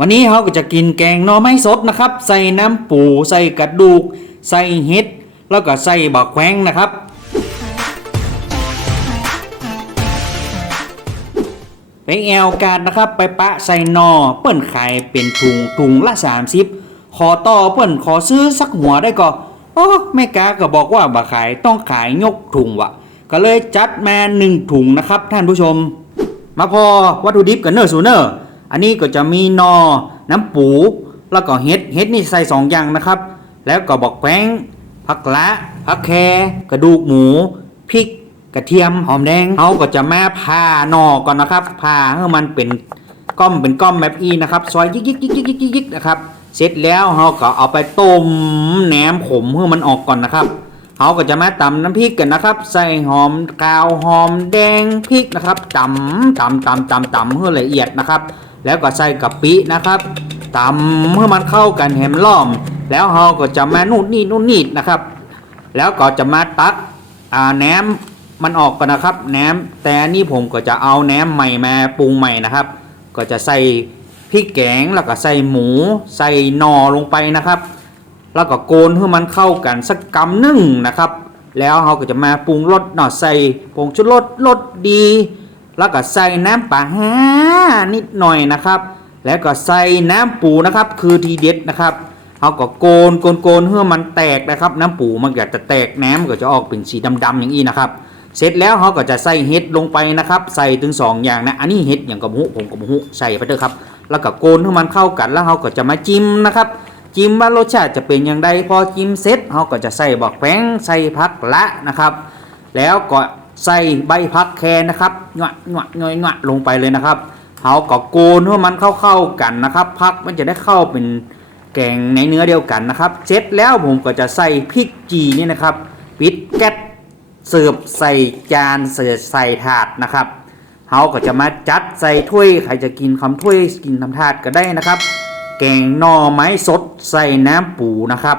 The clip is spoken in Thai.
วันนี้เราก็จะกินแกงหน่อไม้สดนะครับ ใส่น้ำปูใส่กระดูก ใส่เห็ดแล้วก็ใส่บักแขวงนะครับ ไปแอวกาดนะครับ ไปปะใส่นอเปิ้นขายเป็นถุงถุงละ 30 ขอต่อเปิ้นขอซื้อสักหัวได้ก็โอ้แม่กาก็บอกว่าบ่ขายต้องขายยกถุงวะก็เลยจัดมาหนึ่งถุงนะครับท่านผู้ชม มาพอวัตถุดิบกันเนอร์ซูเนอร์ อันนี้ก็จะมีนอ น้ำปู แล้วก็เห็ดเห็ดนี่ใส่สองอย่างนะครับ แล้วก็บอกแป้งผักละผักแคกระดูกหมู พริก กระเทียม หอมแดงเขาก็จะมาผ่านอก่อนนะครับผ่าให้มันเป็นก้อมเป็นก้อมแบบอีนะครับ ซอยยิกยิกยิกยิกยิกยิกยิกนะครับ เสร็จแล้วเขาก็เอาไปต้มแหนมขมให้มันออกก่อนนะครับเขาก็จะมาตำน้ำพริกกันนะครับ ใส่หอมกาวหอมแดงพริกนะครับตำตำตำตำตำให้ละเอียดนะครับ แล้วก็ใส่กะปินะครับตำให้มันเข้ากันแหมล้อม แล้วเขาก็จะมานู่นนี่นู่นนี่นะครับ แล้วก็จะมาตักอ่าแหนมมันออกก่อนนะครับแหนมแต่นนี้ผมก็จะเอาแหนมใหม่มาปรุงใหม่นะครับ ก็จะใส่พริกแกงแล้วก็ใส่หมูใส่นอลงไปนะครับ แล้วก็โกนให้มันเข้ากันสักกำหนึ่งนะครับ แล้วเราก็จะมาปรุงรสหน่อใส่ผงชูรสรสดี แล้วก็ใส่น้ำปลาห้านิดหน่อยนะครับ แล้วก็ใส่น้ำปูนะครับ คือทีเด็ดนะครับเราก็โกนโกนโกนให้มันแตกนะครับ น้ำปูมันก็จะแตกน้ำก็จะออกเป็นสีดำๆอย่างนี้นะครับเสร็จแล้วเขาก็จะใส่เห็ดลงไปนะครับ ใส่ถึงสองอย่างนะ อันนี้เห็ดอย่างกับหุผมกับหุใส่ไปเถอะครับ แล้วก็โกนให้มันเข้ากันแล้วเขาก็จะมาจิ้มนะครับ จิ้มว่ารสชาติจะเป็นอย่างไรพอจิ้มเสร็จเขาก็จะใส่บอกแป้งใส่ผักละนะครับ แล้วก็ ใส่ใบผักแคนนะครับหนวดหนวดหนวดหนวดลงไปเลยนะครับเขาก็โกนให้มันเข้าๆกันนะครับผักมันจะได้เข้าเป็นแกงในเนื้อเดียวกันนะครับ เสร็จแล้วผมก็จะใส่พริกจีนี่นะครับ ปิดแก๊สเสิร์ฟใส่จานเสิร์ฟใส่ถาดนะครับเขาก็จะมาจัดใส่ถ้วยใครจะกินคำถ้วยกินทำถาดก็ได้นะครับ แกงหน่อไม้สดใส่น้ำปูนะครับ